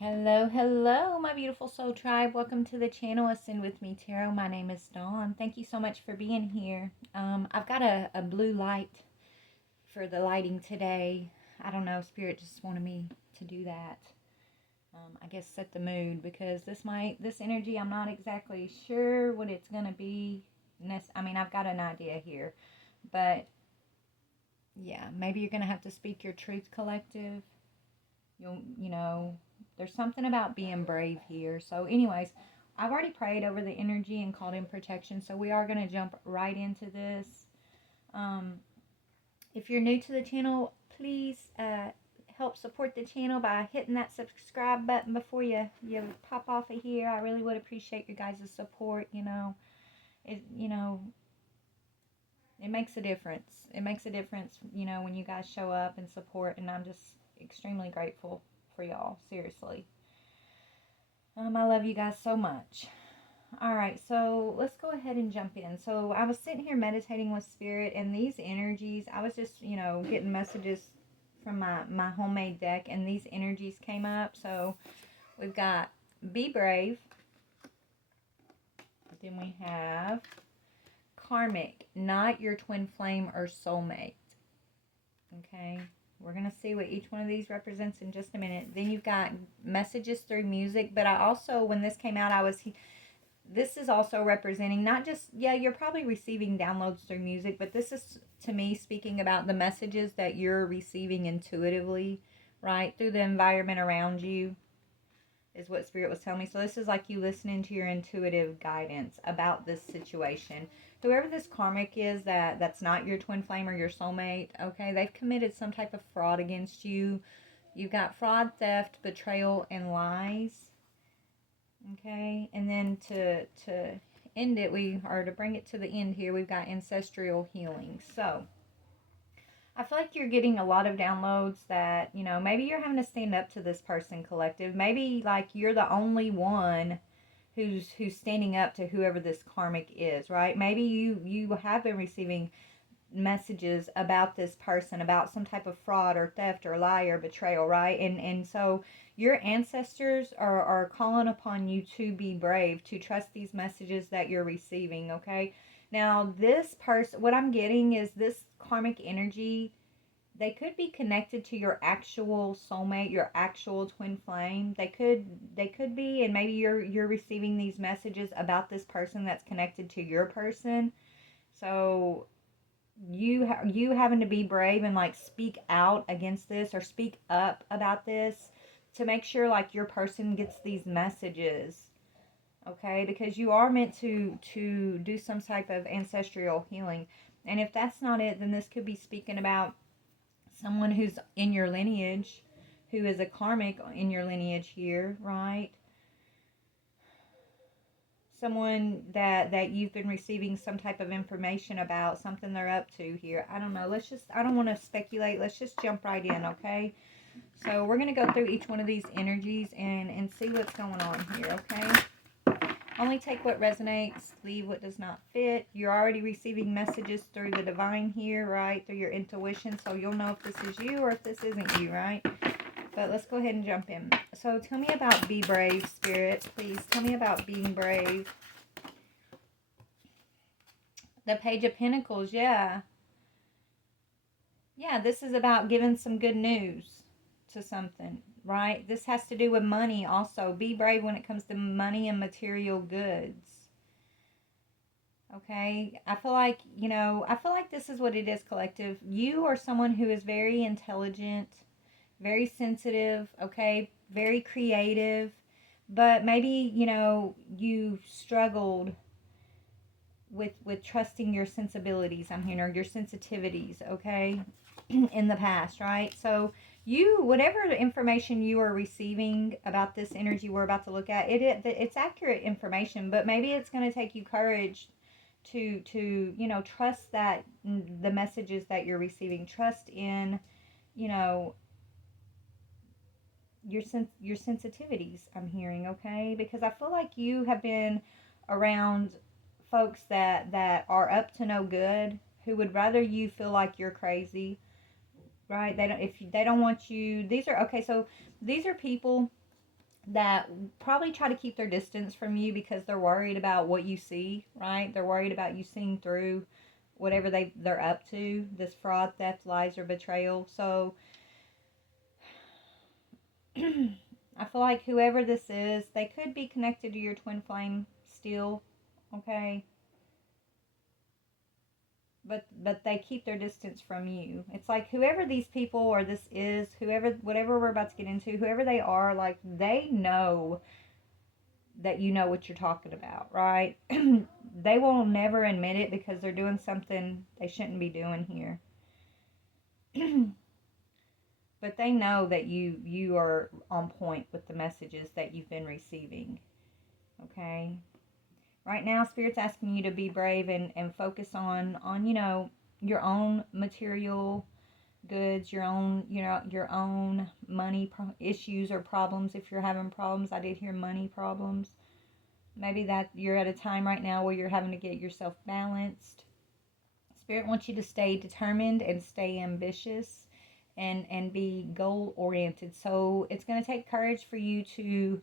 Hello, hello, my beautiful soul tribe. Welcome to the channel Ascend with Me Tarot. My name is Dawn. Thank you so much for being here. I've got a blue light for the lighting today. I don't know, Spirit just wanted me to do that. I guess set the mood because this energy, I'm not exactly sure what it's going to be. I mean, I've got an idea here, but yeah, maybe you're going to have to speak your truth, collective. There's something about being brave here. So anyways, I've already prayed over the energy and called in protection, so we are going to jump right into this. um, if you're new to the channel, please help support the channel by hitting that subscribe button before you pop off of here. I really would appreciate your guys' support. It makes a difference. It makes a difference, when you guys show up and support, and I'm just extremely grateful for y'all, seriously. I love you guys so much. All right, so let's go ahead and jump in. So I was sitting here meditating with Spirit, and these energies, I was just, getting messages from my homemade deck, and these energies came up. So we've got be brave. Then we have karmic, not your twin flame or soulmate. Okay, we're going to see what each one of these represents in just a minute. Then you've got messages through music, but I also, when this came out, this is also representing not just, yeah, you're probably receiving downloads through music, but this is, to me, speaking about the messages that you're receiving intuitively, right, through the environment around you, is what Spirit was telling me. So this is like you listening to your intuitive guidance about this situation. Whoever this karmic is that's not your twin flame or your soulmate, okay, they've committed some type of fraud against you. You've got fraud, theft, betrayal, and lies. Okay, and then to end it, to bring it to the end here, we've got ancestral healing. So I feel like you're getting a lot of downloads that, maybe you're having to stand up to this person, collective. Maybe like you're the only one who's standing up to whoever this karmic is, right? Maybe you have been receiving messages about this person, about some type of fraud or theft or lie or betrayal, right? And so your ancestors are calling upon you to be brave, to trust these messages that you're receiving, okay? Now, this person, what I'm getting is this karmic energy, they could be connected to your actual soulmate, your actual twin flame. They could be, and maybe you're receiving these messages about this person that's connected to your person. So you having to be brave and like speak out against this or speak up about this to make sure like your person gets these messages, okay? Because you are meant to do some type of ancestral healing. And if that's not it, then this could be speaking about someone who's in your lineage, who is a karmic in your lineage here, right? Someone that you've been receiving some type of information about, something they're up to here. I don't know. I don't want to speculate. Let's just jump right in, okay? So we're going to go through each one of these energies and see what's going on here, okay? Only take what resonates, leave what does not fit. You're already receiving messages through the divine here, right? Through your intuition, so you'll know if this is you or if this isn't you, right? But let's go ahead and jump in. So tell me about be brave, Spirit. Please tell me about being brave. The Page of Pentacles, yeah. Yeah, this is about giving some good news to something, right? This has to do with money also. Be brave when it comes to money and material goods. Okay? I feel like this is what it is, collective. You are someone who is very intelligent, very sensitive, okay? Very creative. But maybe, you've struggled with trusting your sensibilities, I'm hearing, or your sensitivities, okay, in the past, right? So whatever information you are receiving about this energy we're about to look at, it's accurate information, but maybe it's going to take you courage to trust that the messages that you're receiving, trust in, your sensitivities, I'm hearing, okay? Because I feel like you have been around folks that are up to no good, who would rather you feel like you're crazy, right? They don't want you. These are okay. So these are people that probably try to keep their distance from you because they're worried about what you see, right? They're worried about you seeing through whatever they're up to, this fraud, theft, lies, or betrayal. So I feel like whoever this is, they could be connected to your twin flame still, okay? But they keep their distance from you. It's like whoever these people or this is, whoever, whatever we're about to get into, whoever they are, like they know that you know what you're talking about, right? They will never admit it because they're doing something they shouldn't be doing here. But they know that you are on point with the messages that you've been receiving. Okay? Right now, Spirit's asking you to be brave and focus on your own material goods, your own money issues or problems. If you're having problems, I did hear money problems. Maybe that you're at a time right now where you're having to get yourself balanced. Spirit wants you to stay determined and stay ambitious and be goal oriented. So it's going to take courage for you to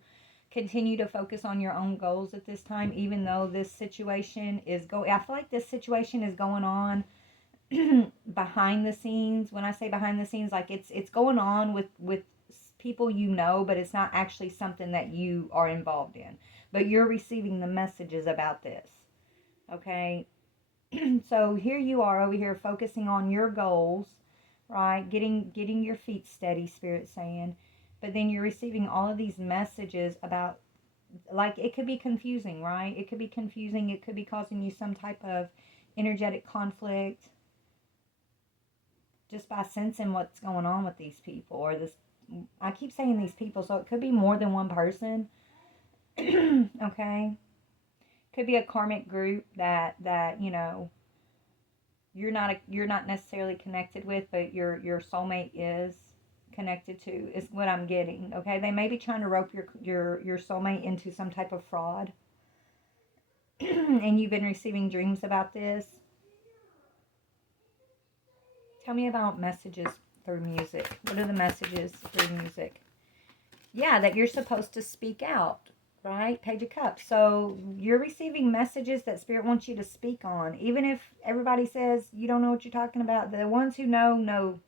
continue to focus on your own goals at this time, even though this situation is I feel like this situation is going on behind the scenes. When I say behind the scenes, like it's going on with people you know, but it's not actually something that you are involved in. But you're receiving the messages about this. Okay? So here you are over here focusing on your goals, right? Getting your feet steady, Spirit saying. But then you're receiving all of these messages about, like, it could be confusing, right? It could be confusing. It could be causing you some type of energetic conflict just by sensing what's going on with these people, or this, I keep saying these people, so it could be more than one person. Okay? Could be a karmic group that you're not necessarily connected with, but your soulmate is connected to, is what I'm getting. Okay? They may be trying to rope your soulmate into some type of fraud. And you've been receiving dreams about this. Tell me about messages through music. What are the messages through music? Yeah, that you're supposed to speak out, right? Page of Cups. So you're receiving messages that Spirit wants you to speak on. Even if everybody says you don't know what you're talking about, the ones who know,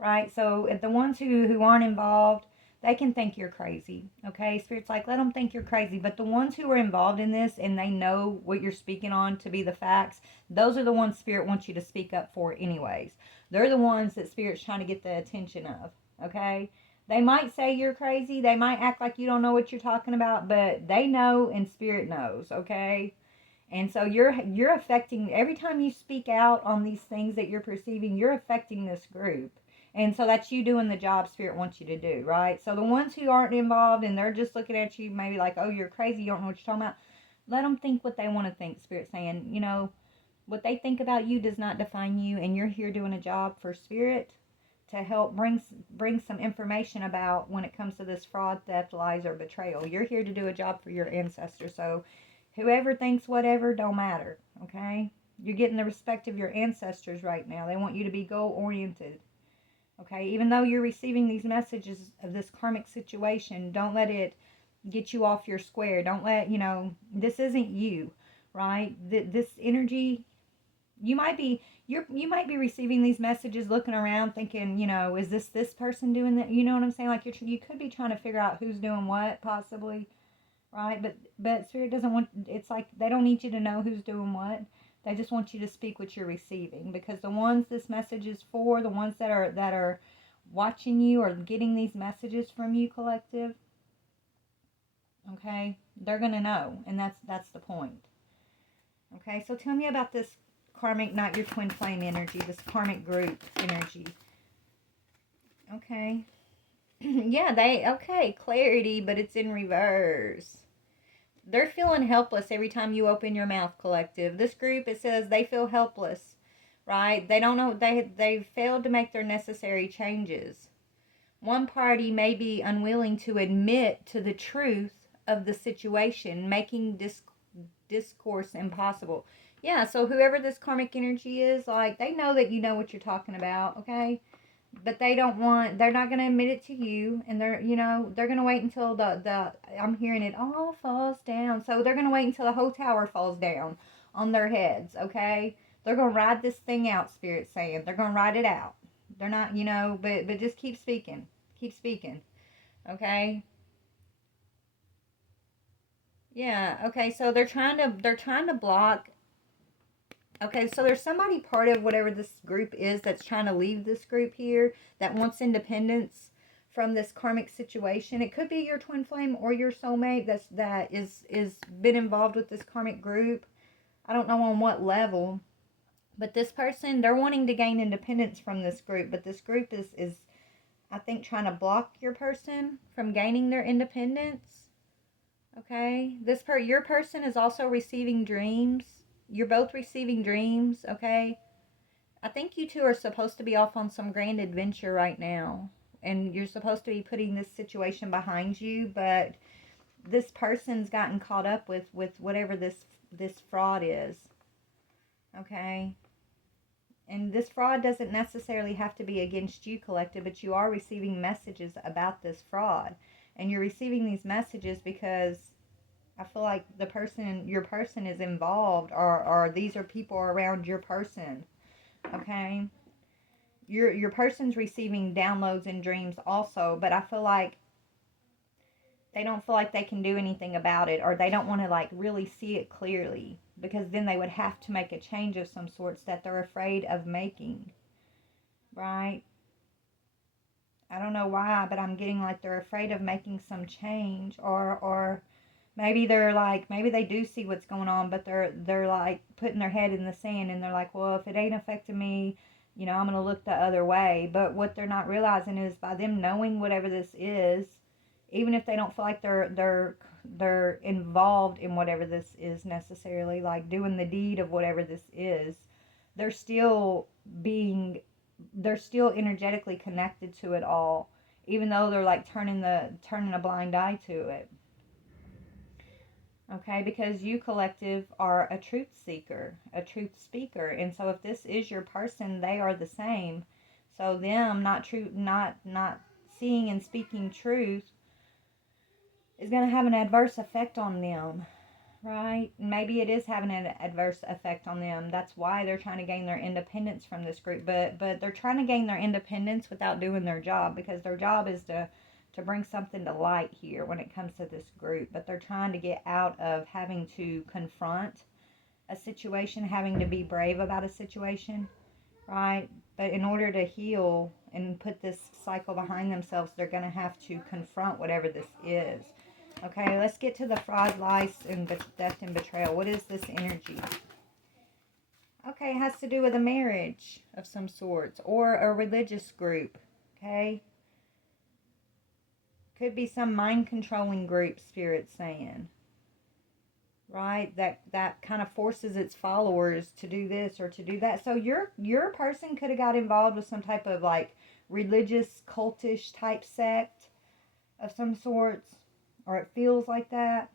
right? So if the ones who aren't involved, they can think you're crazy, okay? Spirit's like, let them think you're crazy. But the ones who are involved in this and they know what you're speaking on to be the facts, those are the ones Spirit wants you to speak up for anyways. They're the ones that Spirit's trying to get the attention of, okay? They might say you're crazy. They might act like you don't know what you're talking about, but they know and Spirit knows, okay? And so you're affecting, every time you speak out on these things that you're perceiving, you're affecting this group. And so that's you doing the job Spirit wants you to do, right? So the ones who aren't involved and they're just looking at you maybe like, oh, you're crazy, you don't know what you're talking about. Let them think what they want to think, Spirit saying, what they think about you does not define you, and you're here doing a job for Spirit to help bring some information about when it comes to this fraud, theft, lies, or betrayal. You're here to do a job for your ancestors. So whoever thinks whatever, don't matter, okay? You're getting the respect of your ancestors right now. They want you to be goal-oriented. Okay, even though you're receiving these messages of this karmic situation, don't let it get you off your square. Don't let, this isn't you, right? This energy, you might be receiving these messages, looking around thinking, is this person doing that? You know what I'm saying? Like you could be trying to figure out who's doing what, possibly, right? But Spirit doesn't want, it's like they don't need you to know who's doing what. They just want you to speak what you're receiving, because the ones this message is for, the ones that are watching you or getting these messages from you, collective, okay, they're going to know, and that's the point. Okay, so tell me about this karmic, not your twin flame energy, this karmic group energy. Okay. Yeah, clarity, but it's in reverse. They're feeling helpless every time you open your mouth, collective. This group, it says they feel helpless, right? They don't know, they've failed to make their necessary changes. One party may be unwilling to admit to the truth of the situation, making discourse impossible. Yeah, so whoever this karmic energy is, like, they know that you know what you're talking about, okay? but they don't want, they're not going to admit it to you, and they're, you know, they're going to wait until I'm hearing it all falls down. So they're going to wait until the whole tower falls down on their heads, okay? They're going to ride this thing out, Spirit's saying. They're going to ride it out. They're not, you know, but just keep speaking. Keep speaking, okay? Yeah, okay, so they're trying to block. Okay, so there's somebody part of whatever this group is that's trying to leave this group here that wants independence from this karmic situation. It could be your twin flame or your soulmate that is been involved with this karmic group. I don't know on what level, but this person, they're wanting to gain independence from this group, but this group is I think trying to block your person from gaining their independence. Okay? Your person is also receiving dreams. You're both receiving dreams, okay? I think you two are supposed to be off on some grand adventure right now. And you're supposed to be putting this situation behind you, but this person's gotten caught up with whatever this fraud is. Okay? And this fraud doesn't necessarily have to be against you, collective, but you are receiving messages about this fraud. And you're receiving these messages because I feel like your person is involved, or these are people around your person, okay? Your person's receiving downloads and dreams also, but I feel like they don't feel like they can do anything about it, or they don't want to like really see it clearly, because then they would have to make a change of some sorts that they're afraid of making, right? I don't know why, but I'm getting like they're afraid of making some change, or maybe they're like, maybe they do see what's going on, but they're like putting their head in the sand, and they're like, well, if it ain't affecting me, you know, I'm gonna look the other way. But what they're not realizing is by them knowing whatever this is, even if they don't feel like they're involved in whatever this is necessarily, like doing the deed of whatever this is, they're still being, they're still energetically connected to it all, even though they're like turning a blind eye to it. Okay, because you, collective, are a truth seeker, a truth speaker, and so if this is your person, they are the same. So them not seeing and speaking truth is going to have an adverse effect on them, right? Maybe it is having an adverse effect on them. That's why they're trying to gain their independence from this group. But they're trying to gain their independence without doing their job, because their job is to bring something to light here when it comes to this group. But they're trying to get out of having to confront a situation, having to be brave about a situation, right? But in order to heal and put this cycle behind themselves, they're going to have to confront whatever this is. Okay, let's get to the fraud, lies, and death and betrayal. What is this energy? Okay, it has to do with a marriage of some sorts or a religious group. Okay, could be some mind controlling group, Spirit's saying. Right, that kind of forces its followers to do this or to do that. So your person could have got involved with some type of like religious cultish type sect of some sorts, or it feels like that.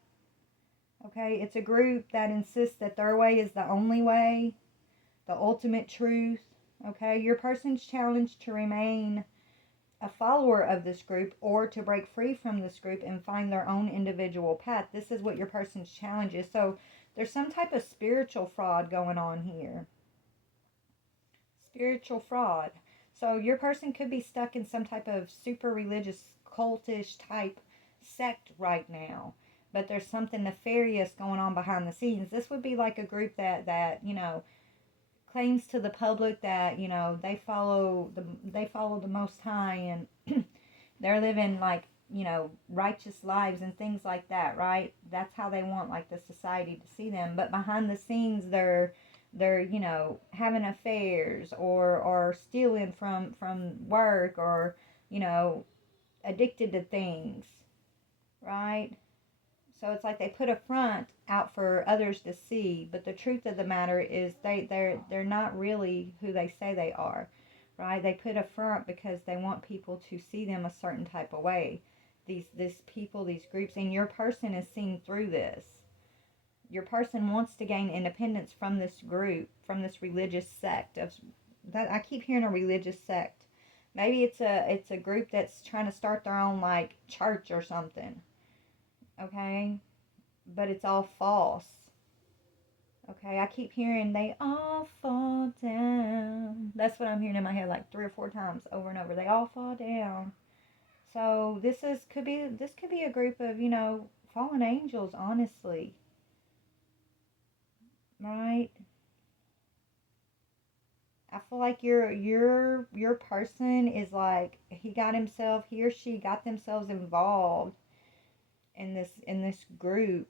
Okay, it's a group that insists that their way is the only way, the ultimate truth. Okay, your person's challenged to remain a follower of this group or to break free from this group and find their own individual path. This is what your person's challenge is. So there's some type of spiritual fraud going on here. Spiritual fraud. So your person could be stuck in some type of super religious, cultish type sect right now. But there's something nefarious going on behind the scenes. This would be like a group that you know, claims to the public that, you know, they follow the Most High, and they're living like, you know, righteous lives and things like that, right? That's how they want like the society to see them. But behind the scenes, they're you know, having affairs, or stealing from work, or, you know, addicted to things, right? So it's like they put a front out for others to see, but the truth of the matter is they're not really who they say they are, right? They put a front because they want people to see them a certain type of way. These people, these groups, and your person is seeing through this. Your person wants to gain independence from this group, from this religious sect of that. I keep hearing a religious sect Maybe it's a group that's trying to start their own like church or something. Okay? But it's all false. Okay, I keep hearing they all fall down. That's what I'm hearing in my head like 3 or 4 times over and over. They all fall down. So this could be a group of, fallen angels, honestly. Right? I feel like your person is like he or she got themselves involved in this group,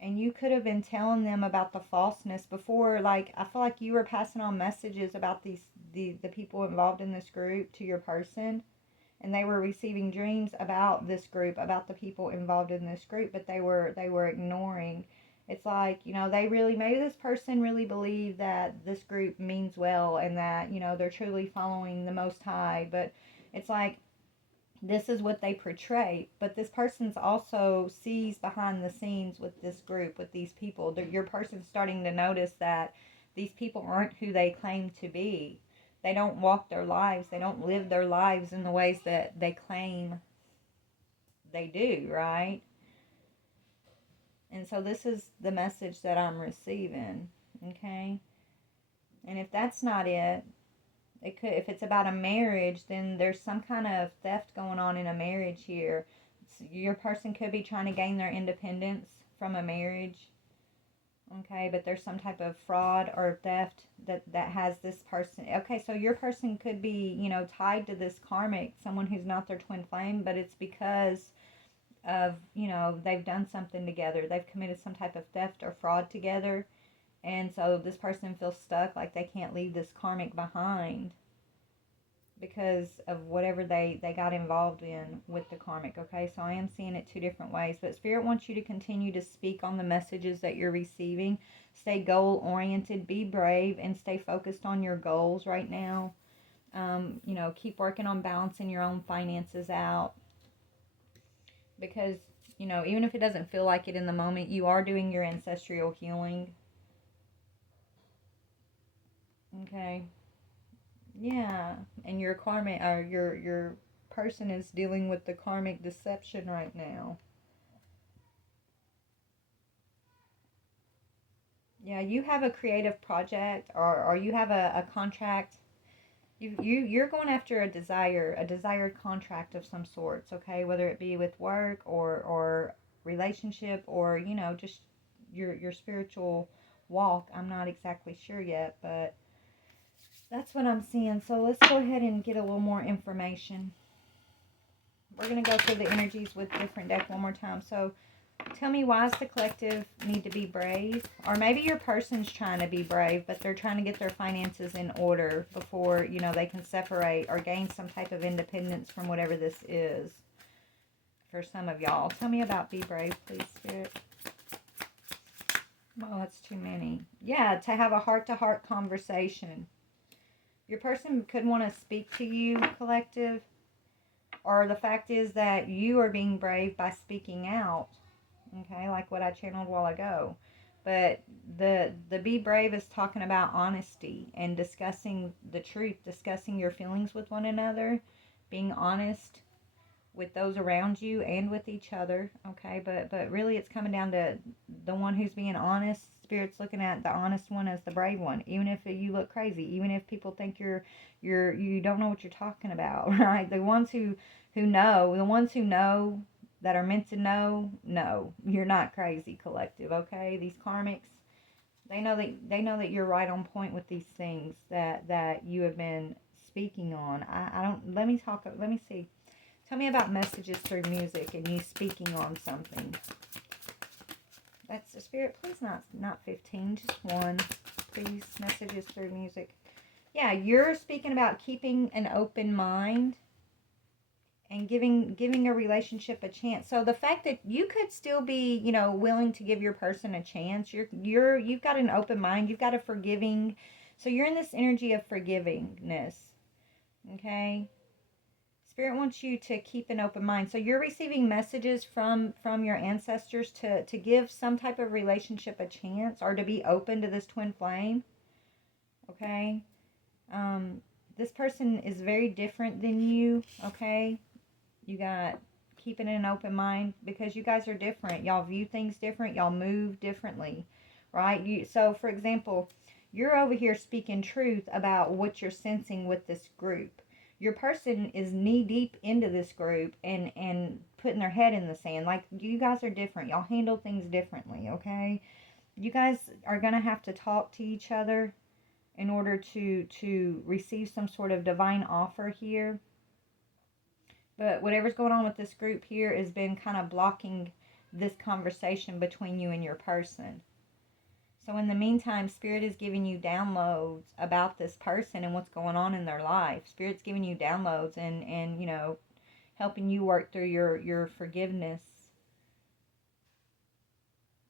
and you could have been telling them about the falseness before. Like, I feel like you were passing on messages about the people involved in this group to your person, and they were receiving dreams about this group, about the people involved in this group, but they were ignoring. It's like, they really, maybe this person really believed that this group means well, and that, they're truly following the Most High, but it's like, this is what they portray, but this person's also sees behind the scenes with this group, with these people. Your person's starting to notice that these people aren't who they claim to be. They don't walk their lives. They don't live their lives in the ways that they claim they do, right? And so this is the message that I'm receiving, okay? And if that's not it, if it's about a marriage, then there's some kind of theft going on in a marriage here. Your person could be trying to gain their independence from a marriage, okay, but there's some type of fraud or theft that has this person. Okay, so your person could be, tied to this karmic, someone who's not their twin flame, but it's because of, they've done something together. They've committed some type of theft or fraud together. And so this person feels stuck, like they can't leave this karmic behind because of whatever they got involved in with the karmic. Okay, so I am seeing it 2 different ways, but Spirit wants you to continue to speak on the messages that you're receiving. Stay goal oriented, be brave, and stay focused on your goals right now. Keep working on balancing your own finances out, because even if it doesn't feel like it in the moment, you are doing your ancestral healing. Okay. Yeah, and your karmic, or your person is dealing with the karmic deception right now. Yeah, you have a creative project, or you have a contract. You're going after a desired contract of some sorts. Okay, whether it be with work or relationship, or just your spiritual walk. I'm not exactly sure yet, but that's what I'm seeing. So let's go ahead and get a little more information. We're going to go through the energies with different deck one more time. So tell me, why does the collective need to be brave? Or maybe your person's trying to be brave, but they're trying to get their finances in order before, they can separate or gain some type of independence from whatever this is. For some of y'all. Tell me about be brave, please, Spirit. Well, that's too many. Yeah, to have a heart-to-heart conversation. Your person could want to speak to you, collective. Or the fact is that you are being brave by speaking out. Okay, like what I channeled a while ago. But the be brave is talking about honesty and discussing the truth, discussing your feelings with one another, being honest with those around you and with each other. Okay, but really it's coming down to the one who's being honest. Spirit's looking at the honest one as the brave one, even if you look crazy, even if people think you don't know what you're talking about, right? The ones who know, that are meant to know, no, you're not crazy, collective. Okay, these karmics, they know that you're right on point with these things that you have been speaking on. I don't. Let me see. Tell me about messages through music and you speaking on something. That's the Spirit. Please not 15, just one. Please, messages through music. Yeah, you're speaking about keeping an open mind and giving a relationship a chance. So the fact that you could still be, willing to give your person a chance, you've got an open mind, you've got a forgiving. So you're in this energy of forgivingness. Okay? Spirit wants you to keep an open mind. So you're receiving messages from your ancestors to give some type of relationship a chance, or to be open to this twin flame. Okay? This person is very different than you, okay? You got keeping an open mind because you guys are different. Y'all view things different. Y'all move differently, right? So, for example, you're over here speaking truth about what you're sensing with this group. Your person is knee deep into this group and putting their head in the sand. Like, you guys are different. Y'all handle things differently, okay? You guys are going to have to talk to each other in order to receive some sort of divine offer here. But whatever's going on with this group here has been kind of blocking this conversation between you and your person. So in the meantime, Spirit is giving you downloads about this person and what's going on in their life. Spirit's giving you downloads and you know, helping you work through your forgiveness.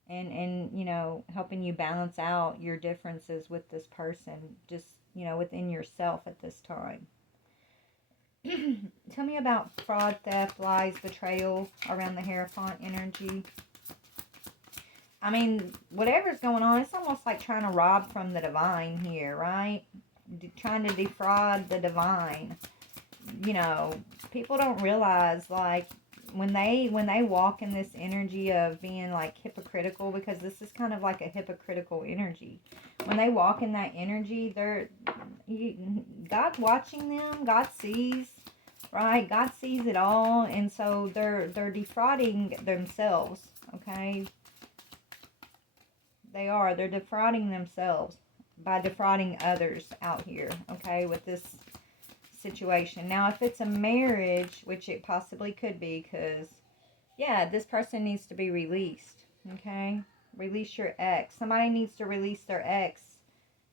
And you know, helping you balance out your differences with this person, just, you know, within yourself at this time. Tell me about fraud, theft, lies, betrayal around the Hierophant energy. I mean, whatever's going on, it's almost like trying to rob from the divine here, right? Trying to defraud the divine. You know, people don't realize, like, when they walk in this energy of being like hypocritical, because this is kind of like a hypocritical energy. When they walk in that energy, God's watching them. God sees, right? God sees it all, and so they're defrauding themselves. Okay, they're defrauding themselves by defrauding others out here. Okay, with this situation. Now, if it's a marriage, which it possibly could be, because, yeah, this person needs to be released, okay? Release your ex. Somebody needs to release their ex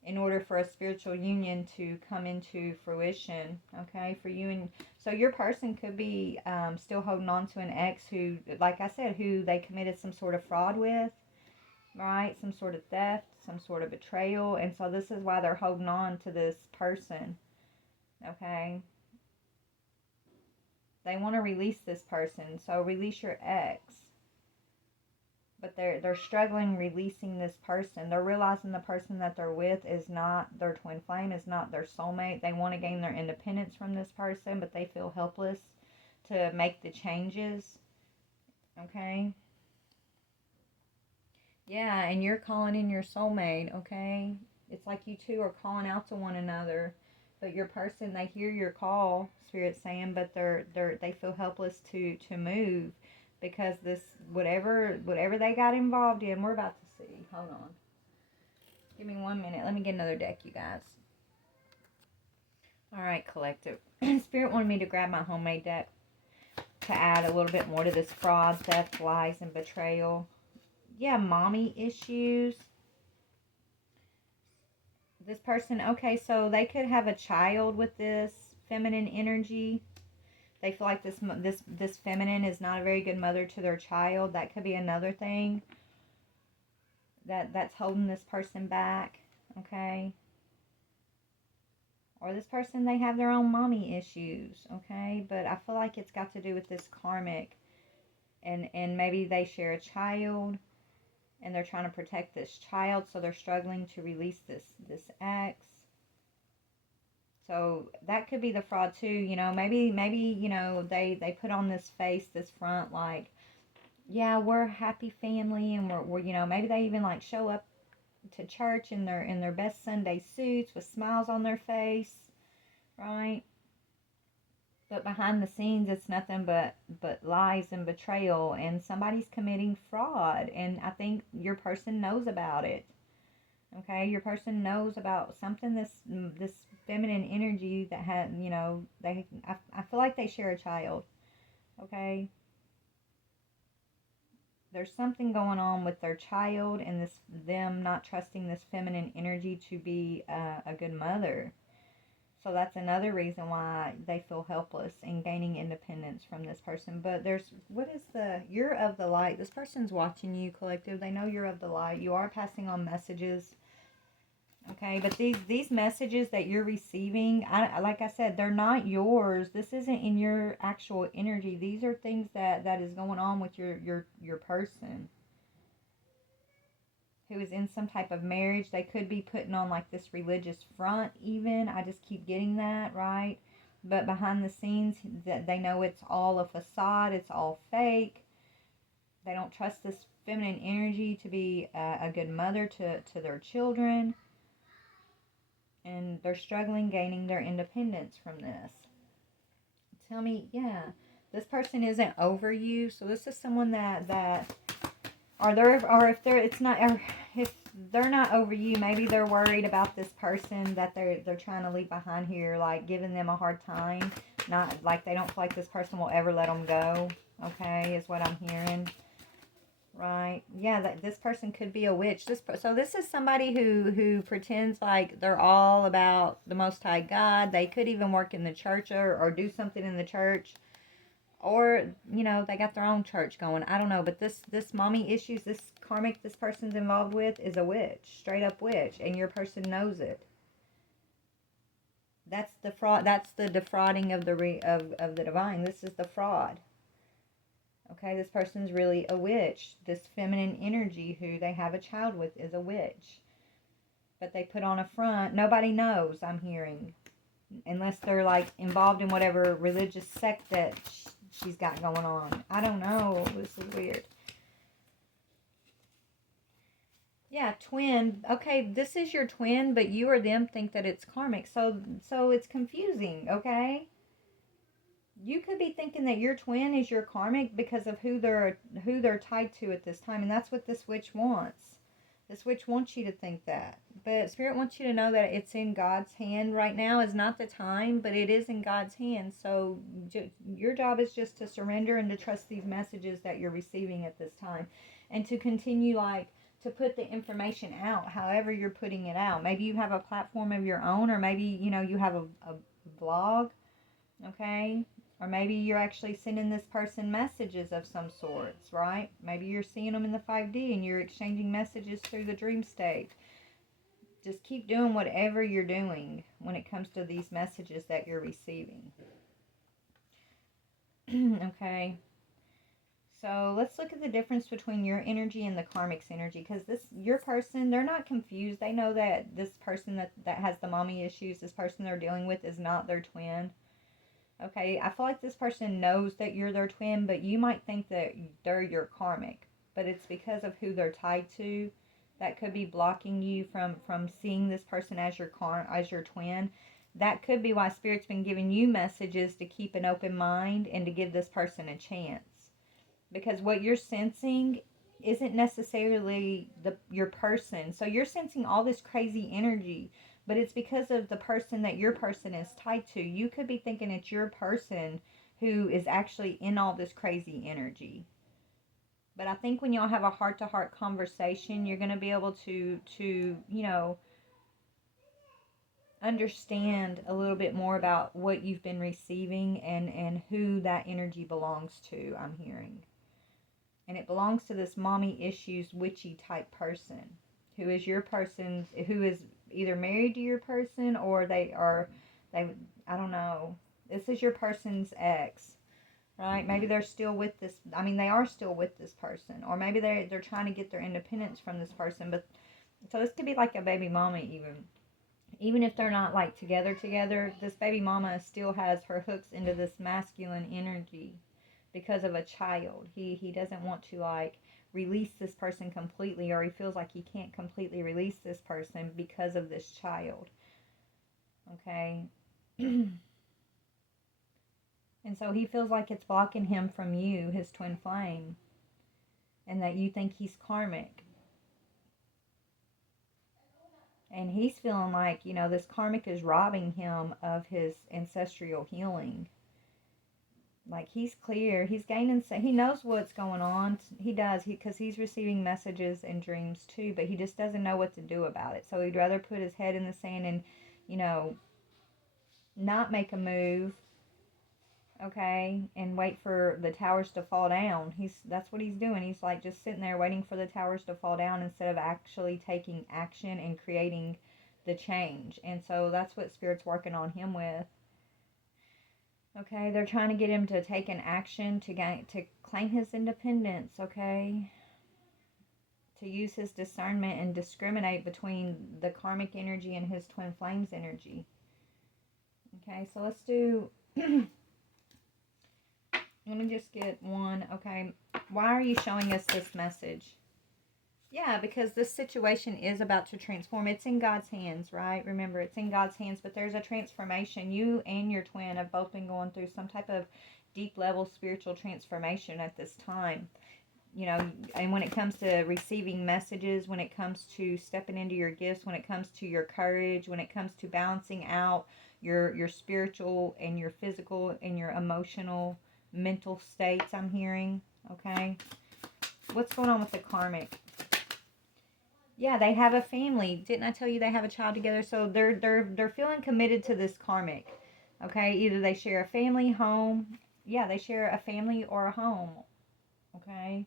in order for a spiritual union to come into fruition, okay, for you. And so your person could be still holding on to an ex who, like I said, who they committed some sort of fraud with, right? Some sort of theft, some sort of betrayal. And so this is why they're holding on to this person. Okay, they want to release this person, so release your ex. But they're struggling releasing this person. They're realizing the person that they're with is not their twin flame, is not their soulmate. They want to gain their independence from this person, but they feel helpless to make the changes. Okay. Yeah, and you're calling in your soulmate. Okay, it's like you two are calling out to one another. But your person, they hear your call, Spirit's saying, but they feel helpless to move because this whatever they got involved in, we're about to see. Hold on. Give me 1 minute. Let me get another deck, you guys. All right, collective. Spirit wanted me to grab my homemade deck to add a little bit more to this fraud, theft, lies, and betrayal. Yeah, mommy issues. This person, okay, so they could have a child with this feminine energy. They feel like this feminine is not a very good mother to their child. That could be another thing that's holding this person back, okay? Or this person, they have their own mommy issues, okay? But I feel like it's got to do with this karmic, and maybe they share a child, and they're trying to protect this child, so they're struggling to release this ex. So that could be the fraud too, you know. Maybe you know, they put on this face, this front, like, yeah, we're a happy family, and we're you know, maybe they even like show up to church in their best Sunday suits with smiles on their face, right? But behind the scenes, it's nothing but lies and betrayal, and somebody's committing fraud, and I think your person knows about it. Okay, your person knows about something. This feminine energy that had, you know, I feel like they share a child. Okay, there's something going on with their child and them not trusting this feminine energy to be a good mother. So that's another reason why they feel helpless in gaining independence from this person. But you're of the light. This person's watching you, collective. They know you're of the light. You are passing on messages. Okay, but these messages that you're receiving, like I said, they're not yours. This isn't in your actual energy. These are things that is going on with your person who is in some type of marriage. They could be putting on like this religious front even. I just keep getting that, right? But behind the scenes, that they know it's all a facade. It's all fake. They don't trust this feminine energy to be a good mother to their children. And they're struggling gaining their independence from this. Tell me, yeah, this person isn't over you. So this is someone that or if they're it's not, or if they're not over you, maybe they're worried about this person that they're trying to leave behind here, like giving them a hard time. Not like they don't feel like this person will ever let them go. Okay, is what I'm hearing. Right. Yeah, that this person could be a witch. So this is somebody who pretends like they're all about the Most High God. They could even work in the church or do something in the church. Or, you know, they got their own church going. I don't know. But this mommy issues, this karmic this person's involved with is a witch. Straight up witch. And your person knows it. That's the fraud. That's the defrauding of of the divine. This is the fraud. Okay, this person's really a witch. This feminine energy who they have a child with is a witch. But they put on a front. Nobody knows, I'm hearing. Unless they're like involved in whatever religious sect that she's got going on. I don't know. This is weird. Yeah, twin. Okay, this is your twin, but you or them think that it's karmic. So it's confusing, okay? You could be thinking that your twin is your karmic because of who they're tied to at this time, and that's what this witch wants. This witch wants you to think that. But Spirit wants you to know that it's in God's hand. Right now is not the time, but it is in God's hand. So your job is just to surrender and to trust these messages that you're receiving at this time. And to continue like to put the information out however you're putting it out. Maybe you have a platform of your own, or maybe, you know, you have a blog, okay? Or maybe you're actually sending this person messages of some sorts, right? Maybe you're seeing them in the 5D and you're exchanging messages through the dream state. Just keep doing whatever you're doing when it comes to these messages that you're receiving. Okay. So let's look at the difference between your energy and the karmic's energy. Because your person, they're not confused. They know that this person that has the mommy issues, this person they're dealing with is not their twin. Okay, I feel like this person knows that you're their twin, but you might think that they're your karmic. But it's because of who they're tied to that could be blocking you from seeing this person as your twin. That could be why Spirit's been giving you messages to keep an open mind and to give this person a chance. Because what you're sensing isn't necessarily your person. So you're sensing all this crazy energy, but it's because of the person that your person is tied to. You could be thinking it's your person who is actually in all this crazy energy. But I think when y'all have a heart-to-heart conversation, you're going to be able to you know, understand a little bit more about what you've been receiving and who that energy belongs to, I'm hearing. And it belongs to this mommy issues witchy type person who is your person's, who is either married to your person or they I don't know. This is your person's ex, right? Maybe they're still with this. I mean, they are still with this person, or maybe they're trying to get their independence from this person. But so this could be like a baby mama even if they're not like together. This baby mama still has her hooks into this masculine energy because of a child. He doesn't want to like release this person completely, or he feels like he can't completely release this person because of this child. Okay. And so he feels like it's blocking him from you, his twin flame, and that you think he's karmic. And he's feeling like, you know, this karmic is robbing him of his ancestral healing. Like, he's clear. He's gaining, he knows what's going on. He does, because he's receiving messages and dreams too, but he just doesn't know what to do about it. So he'd rather put his head in the sand and, you know, not make a move, okay, and wait for the towers to fall down. That's what he's doing. He's like just sitting there waiting for the towers to fall down instead of actually taking action and creating the change. And so that's what Spirit's working on him with. Okay, they're trying to get him to take an action to claim his independence, okay? to use his discernment and discriminate between the karmic energy and his twin flames energy. Okay, so let's do... Let me just get one. Okay, why are you showing us this message? Yeah, because this situation is about to transform. It's in God's hands, right? Remember, it's in God's hands, but there's a transformation. You and your twin have both been going through some type of deep level spiritual transformation at this time. You know, and when it comes to receiving messages, when it comes to stepping into your gifts, when it comes to your courage, when it comes to balancing out your spiritual and your physical and your emotional, mental states, I'm hearing, okay? What's going on with the karmic? Yeah, they have a family. Didn't I tell you they have a child together? So they're feeling committed to this karmic. Okay, either they share a family, home. Yeah, they share a family or a home. Okay,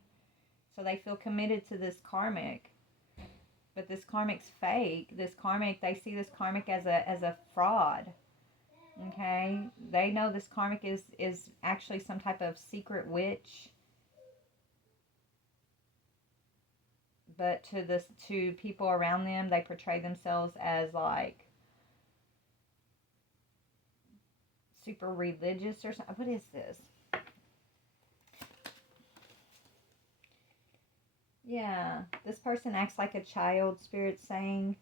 so they feel committed to this karmic. But this karmic's fake. This karmic, they see this karmic as a fraud. Okay, they know this karmic is actually some type of secret witch. But to people around them, they portray themselves as like super religious or something. What is this? Yeah, this person acts like a child, Spirit saying.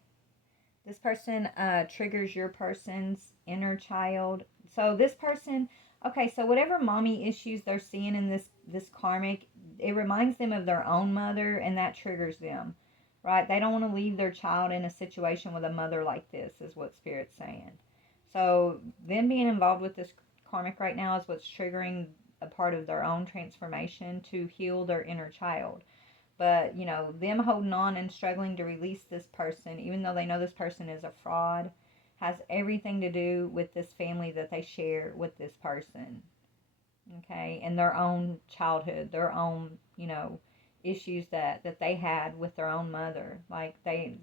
This person triggers your person's inner child. So this person, okay, so whatever mommy issues they're seeing in this karmic, it reminds them of their own mother, and that triggers them, right? They don't want to leave their child in a situation with a mother like this, is what Spirit's saying. So them being involved with this karmic right now is what's triggering a part of their own transformation to heal their inner child. But, you know, them holding on and struggling to release this person, even though they know this person is a fraud, has everything to do with this family that they share with this person. Okay? And their own childhood, their own, you know, issues that they had with their own mother. Like, they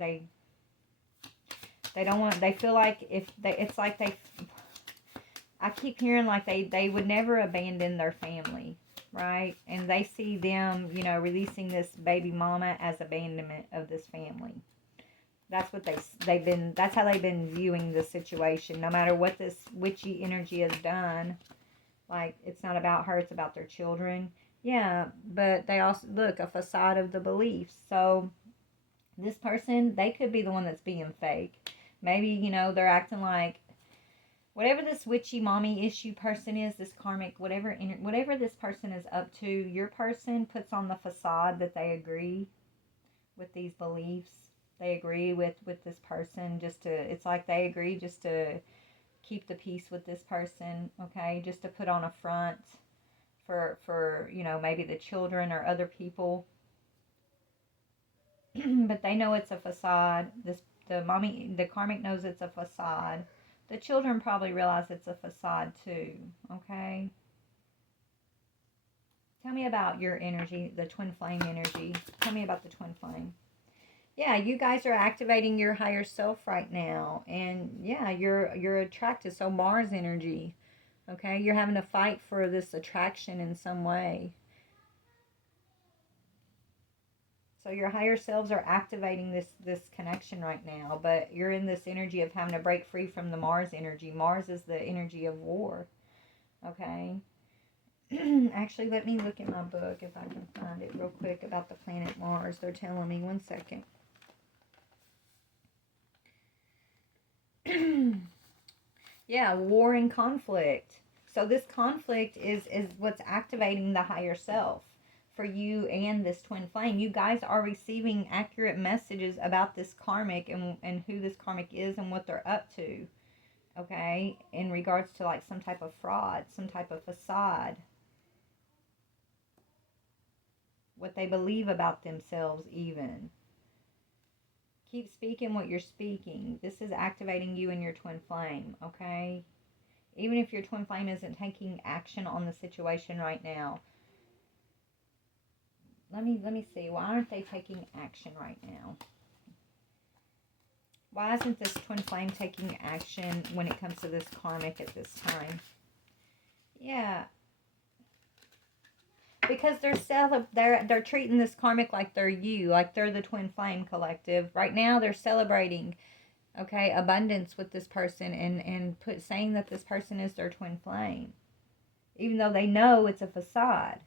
don't want, they feel like it's like they, I keep hearing like they would never abandon their family. Right? And they see them, you know, releasing this baby mama as abandonment of this family. That's what that's how they've been viewing the situation. No matter what this witchy energy has done, like, it's not about her, it's about their children. Yeah, but they also, look, a facade of the beliefs. So this person, they could be the one that's being fake. Maybe, you know, they're acting like, whatever this witchy mommy issue person is, this karmic, whatever this person is up to, your person puts on the facade that they agree with these beliefs. They agree with this person just to, it's like they agree just to keep the peace with this person, okay? Just to put on a front for you know, maybe the children or other people. But they know it's a facade. The karmic knows it's a facade. The children probably realize it's a facade too, okay? Tell me about your energy, the twin flame energy. Tell me about the twin flame. Yeah, you guys are activating your higher self right now. And yeah, you're attracted. So Mars energy, okay? You're having to fight for this attraction in some way. So your higher selves are activating this connection right now, but you're in this energy of having to break free from the Mars energy. Mars is the energy of war, okay? Actually, let me look in my book if I can find it real quick about the planet Mars. They're telling me, one second. Yeah, war and conflict. So this conflict is what's activating the higher self. For you and this twin flame, you guys are receiving accurate messages about this karmic and who this karmic is and what they're up to, okay, in regards to like some type of fraud, some type of facade, what they believe about themselves even. Keep speaking what you're speaking. This is activating you and your twin flame, okay? Even if your twin flame isn't taking action on the situation right now. Let me see. Why aren't they taking action right now? Why isn't this twin flame taking action when it comes to this karmic at this time? Yeah. Because they're treating this karmic like they're you, like they're the twin flame collective. Right now they're celebrating, okay, abundance with this person, and saying that this person is their twin flame. Even though they know it's a facade.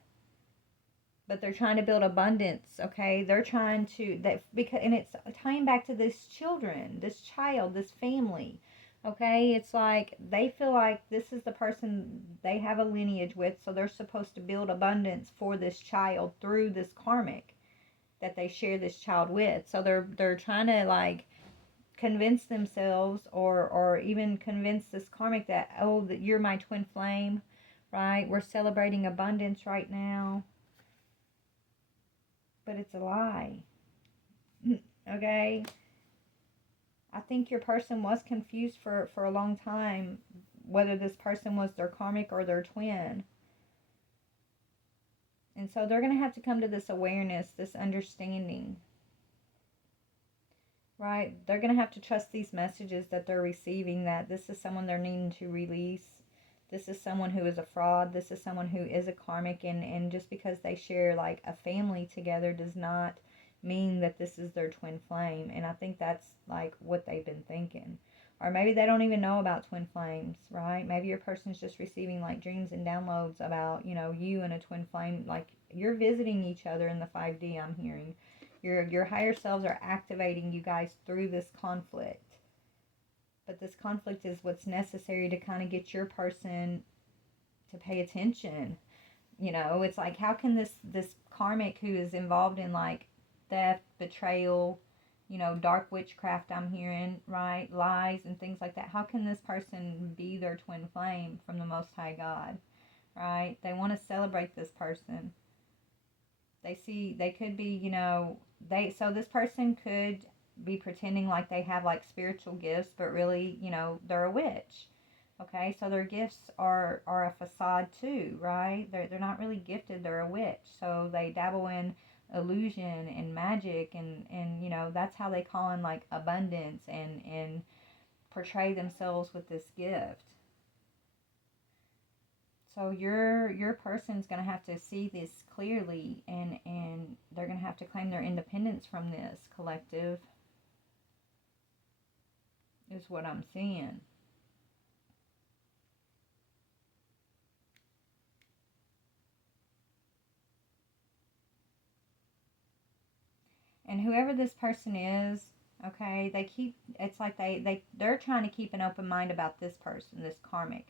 But they're trying to build abundance, okay? They're trying to and it's tying back to this child, this family. Okay? It's like they feel like this is the person they have a lineage with, so they're supposed to build abundance for this child through this karmic that they share this child with. So they're trying to like convince themselves, or even convince this karmic that, oh, that you're my twin flame, right? We're celebrating abundance right now. But it's a lie. Okay? I think your person was confused for a long time whether this person was their karmic or their twin. And so they're going to have to come to this awareness, this understanding. Right? They're going to have to trust these messages that they're receiving, that this is someone they're needing to release. This is someone who is a fraud. This is someone who is a karmic. And just because they share like a family together does not mean that this is their twin flame. And I think that's like what they've been thinking. Or maybe they don't even know about twin flames, right? Maybe your person's just receiving like dreams and downloads about, you and a twin flame. Like you're visiting each other in the 5D, I'm hearing. Your higher selves are activating you guys through this conflict. But this conflict is what's necessary to kind of get your person to pay attention. It's like, how can this karmic who is involved in like theft, betrayal, dark witchcraft, I'm hearing, right? Lies and things like that. How can this person be their twin flame from the Most High God, right? They want to celebrate this person. They could be, so this person could be pretending like they have like spiritual gifts, but really, they're a witch. Okay, so their gifts are a facade too, right? They're not really gifted, they're a witch. So they dabble in illusion and magic, and that's how they call in like abundance and portray themselves with this gift. So your person's going to have to see this clearly, and they're going to have to claim their independence from this collective, is what I'm seeing. And whoever this person is, okay, it's like they're trying to keep an open mind about this person, this karmic.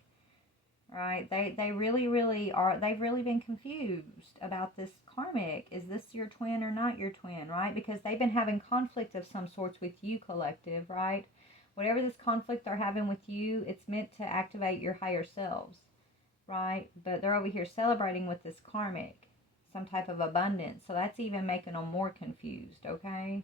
Right? They really are. They've really been confused about this karmic. Is this your twin or not your twin, right? Because they've been having conflict of some sorts with you, collective, right? Whatever this conflict they're having with you, it's meant to activate your higher selves, right? But they're over here celebrating with this karmic, some type of abundance. So that's even making them more confused, okay?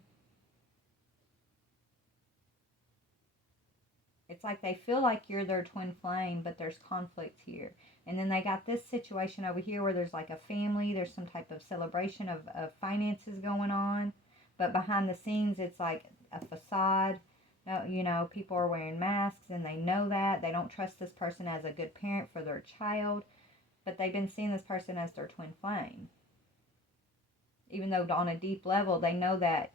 It's like they feel like you're their twin flame, but there's conflict here. And then they got this situation over here where there's like a family, there's some type of celebration of finances going on. But behind the scenes, it's like a facade. People are wearing masks and they know that. They don't trust this person as a good parent for their child. But they've been seeing this person as their twin flame. Even though on a deep level, they know that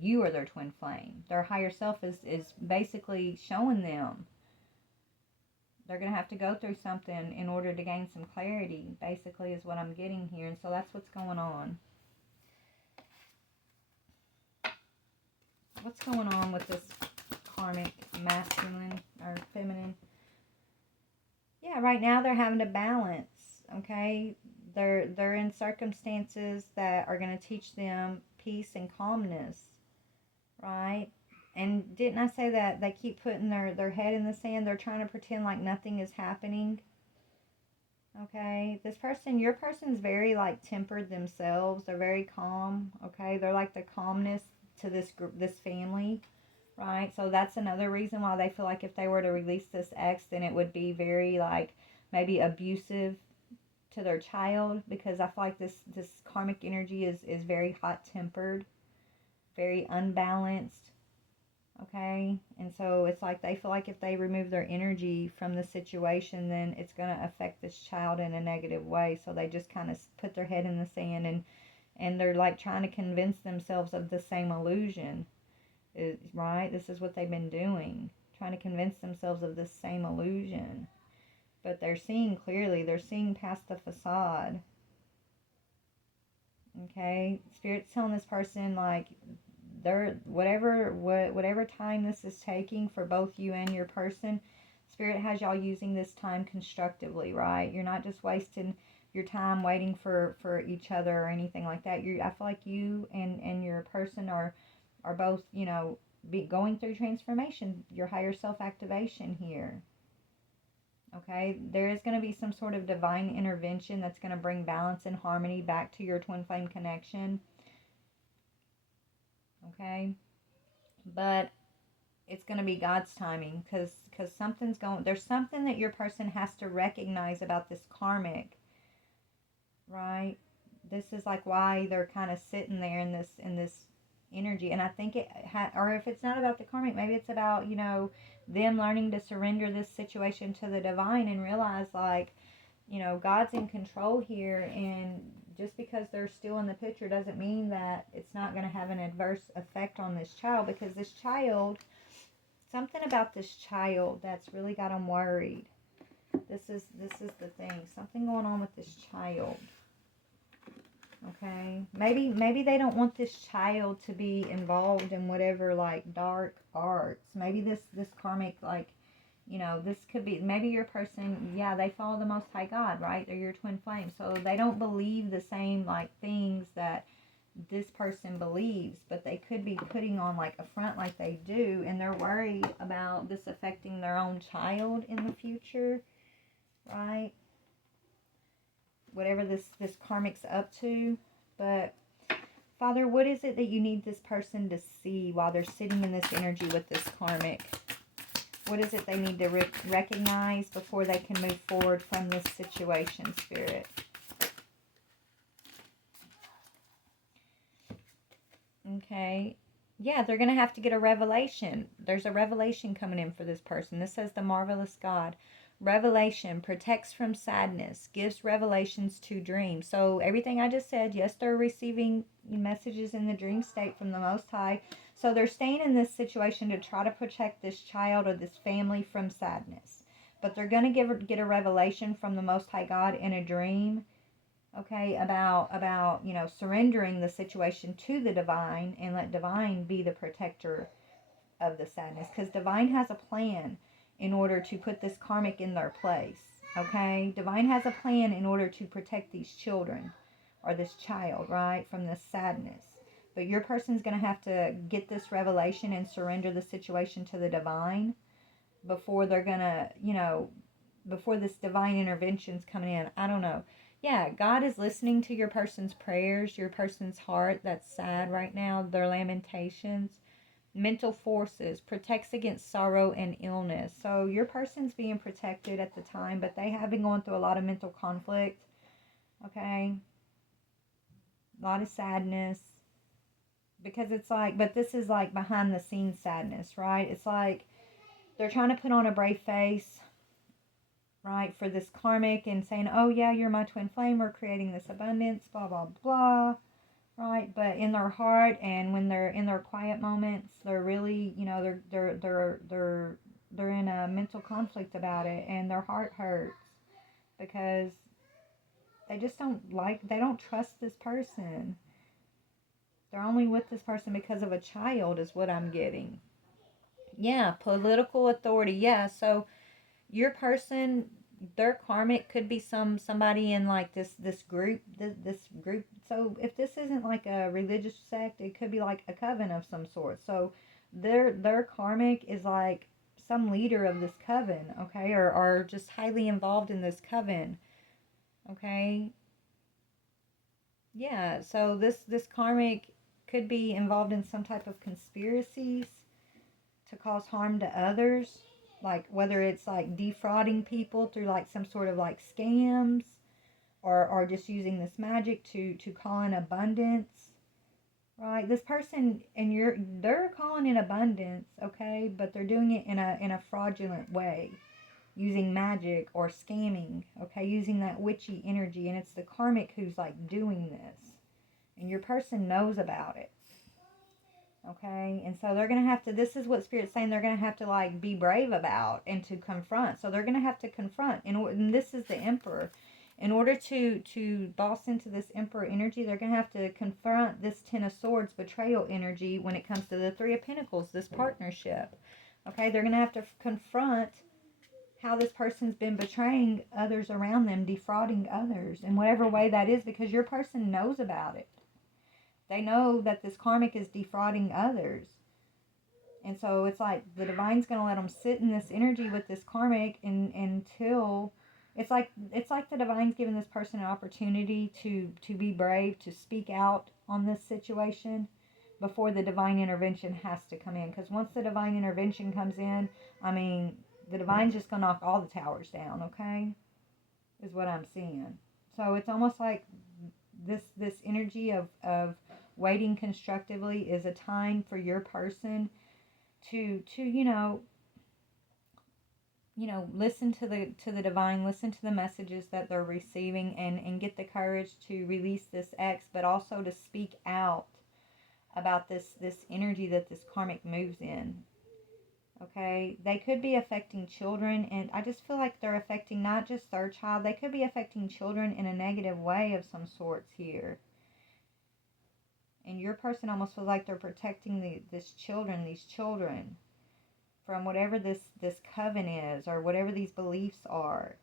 you are their twin flame. Their higher self is basically showing them. They're going to have to go through something in order to gain some clarity, basically, is what I'm getting here. And so that's what's going on. What's going on with this karmic masculine or feminine? Yeah, right now they're having to balance, okay? They're in circumstances that are going to teach them peace and calmness, right? And didn't I say that they keep putting their head in the sand? They're trying to pretend like nothing is happening. Okay, your person's very like tempered themselves. They're very calm. Okay, they're like the calmness to this family, right? So that's another reason why they feel like if they were to release this ex, then it would be very like maybe abusive to their child, because I feel like this karmic energy is very hot tempered, very unbalanced. Okay, and so it's like they feel like if they remove their energy from the situation, then it's going to affect this child in a negative way. So they just kind of put their head in the sand, and they're like trying to convince themselves of the same illusion. Right? This is what they've been doing, trying to convince themselves of this same illusion. But they're seeing clearly, they're seeing past the facade. Okay, Spirit's telling this person like they're whatever time this is taking for both you and your person, Spirit has y'all using this time constructively, right? You're not just wasting your time waiting for each other or anything like that. I feel like you and your person are both, going through transformation, your higher self activation here. Okay, there is going to be some sort of divine intervention that's going to bring balance and harmony back to your twin flame connection. Okay, but it's going to be God's timing, because there's something that your person has to recognize about this karmic, right? This is like why they're kind of sitting there in this energy. And I think or if it's not about the karmic, maybe it's about them learning to surrender this situation to the divine and realize like God's in control here, and just because they're still in the picture doesn't mean that it's not going to have an adverse effect on this child, because this child, something about this child that's really got them worried. This is the thing. Something going on with this child. Okay, maybe they don't want this child to be involved in whatever like dark arts. Maybe this karmic, like, this could be, maybe your person, yeah, they follow the Most High God, right? They're your twin flame, so they don't believe the same like things that this person believes, but they could be putting on like a front like they do, and they're worried about this affecting their own child in the future, right? Whatever this karmic's up to. But Father, what is it that you need this person to see while they're sitting in this energy with this karmic? What is it they need to recognize before they can move forward from this situation, Spirit? Okay. Yeah, they're going to have to get a revelation. There's a revelation coming in for this person. This says the marvelous God. Revelation protects from sadness, gives revelations to dreams. So everything I just said, yes, they're receiving messages in the dream state from the Most High. So they're staying in this situation to try to protect this child or this family from sadness. But they're going to get a revelation from the Most High God in a dream, okay, about surrendering the situation to the divine, and let divine be the protector of the sadness, because divine has a plan in order to put this karmic in their place. Okay, divine has a plan in order to protect these children or this child, right, from this sadness. But your person's going to have to get this revelation and surrender the situation to the divine before they're going to, before this divine intervention's coming in. I don't know. Yeah, God is listening to your person's prayers, your person's heart that's sad right now, their lamentations. Mental forces, protects against sorrow and illness. So your person's being protected at the time, but they have been going through a lot of mental conflict. Okay, a lot of sadness, because it's like, but this is like behind the scenes sadness, right? It's like they're trying to put on a brave face, right, for this karmic, and saying, oh yeah, you're my twin flame, we're creating this abundance, blah blah blah, right? But in their heart, and when they're in their quiet moments, they're really, they're in a mental conflict about it, and their heart hurts because they don't trust this person. They're only with this person because of a child, is what I'm getting. Yeah, political authority. Yeah, so your person, their karmic could be somebody in like this group, this group. So if this isn't like a religious sect, it could be like a coven of some sort. So their karmic is like some leader of this coven, okay, or just highly involved in this coven, okay. Yeah, so this karmic could be involved in some type of conspiracies to cause harm to others, like whether it's like defrauding people through like some sort of like scams, or just using this magic to call in abundance, right? This person, and they're calling in abundance, okay, but they're doing it in a fraudulent way, using magic or scamming, okay, using that witchy energy, and it's the karmic who's like doing this, and your person knows about it, okay, and so they're gonna have to. This is what Spirit's saying. They're gonna have to like be brave about and to confront. So they're gonna have to confront, and this is the Emperor. In order to boss into this Emperor energy, they're gonna have to confront this Ten of Swords betrayal energy when it comes to the Three of Pentacles, this partnership. Okay, they're gonna have to confront how this person's been betraying others around them, defrauding others in whatever way that is, because your person knows about it. They know that this karmic is defrauding others. And so it's like the divine's going to let them sit in this energy with this karmic until it's like the divine's giving this person an opportunity to be brave, to speak out on this situation before the divine intervention has to come in. Because once the divine intervention comes in, I mean, the divine's just going to knock all the towers down, okay? Is what I'm seeing. So it's almost like this energy of waiting constructively is a time for your person to listen to the divine, listen to the messages that they're receiving, and get the courage to release this X, but also to speak out about this energy that this karmic moves in. Okay, they could be affecting children, and I just feel like they're affecting not just their child, they could be affecting children in a negative way of some sorts here. And your person almost feels like they're protecting these children from whatever this coven is, or whatever these beliefs are,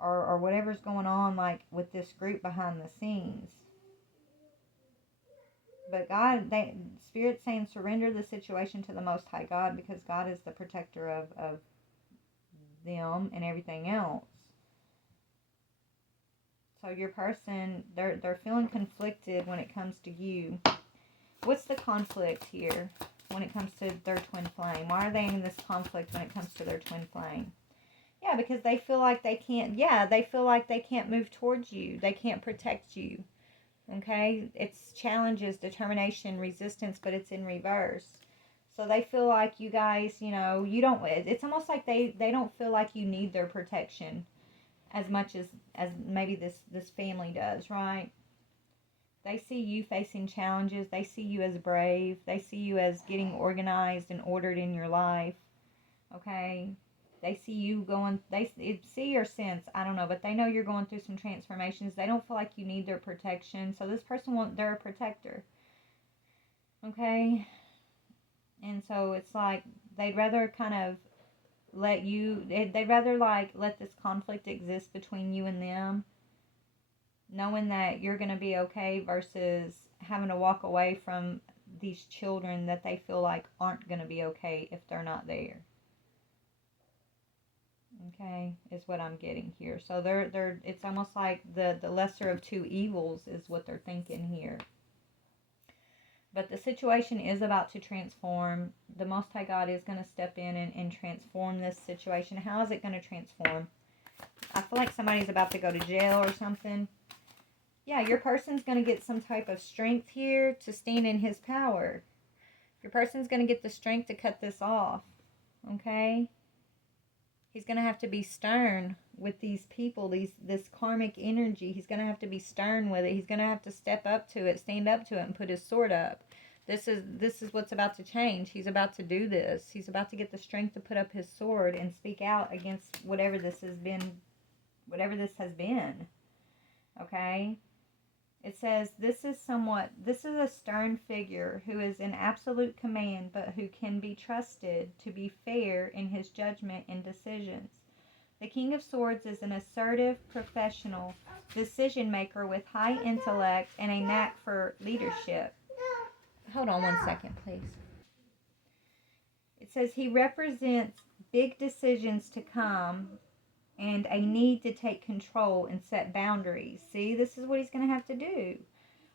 or whatever's going on like with this group behind the scenes. But Spirit's saying surrender the situation to the Most High God, because God is the protector of them and everything else. So your person, they're feeling conflicted when it comes to you. What's the conflict here when it comes to their twin flame? Why are they in this conflict when it comes to their twin flame? Yeah, because they feel like they can't move towards you. They can't protect you. Okay? It's challenges, determination, resistance, but it's in reverse. So they feel like you guys, you don't, it's almost like they don't feel like you need their protection as much as maybe this family does, right? They see you facing challenges. They see you as brave. They see you as getting organized and ordered in your life. Okay? They see you going, they see or sense, I don't know, but they know you're going through some transformations. They don't feel like you need their protection. So this person they're a protector. Okay? And so it's like they'd rather kind of they'd rather like let this conflict exist between you and them, knowing that you're going to be okay, versus having to walk away from these children that they feel like aren't going to be okay if they're not there. Okay, is what I'm getting here. So they're it's almost like the lesser of two evils is what they're thinking here. But the situation is about to transform. The Most High God is going to step in and transform this situation. How is it going to transform? I feel like somebody's about to go to jail or something. Yeah, your person's going to get some type of strength here to stand in his power. Your person's going to get the strength to cut this off. Okay? He's going to have to be stern with these people, this karmic energy. He's going to have to be stern with it. He's going to have to step up to it, stand up to it, and put his sword up. This is what's about to change. He's about to do this. He's about to get the strength to put up his sword and speak out against whatever this has been. Okay? It says, this is a stern figure who is in absolute command, but who can be trusted to be fair in his judgment and decisions. The King of Swords is an assertive, professional decision maker with high intellect and a knack for leadership. Hold on one second, please. It says he represents big decisions to come and a need to take control and set boundaries. See, this is what he's going to have to do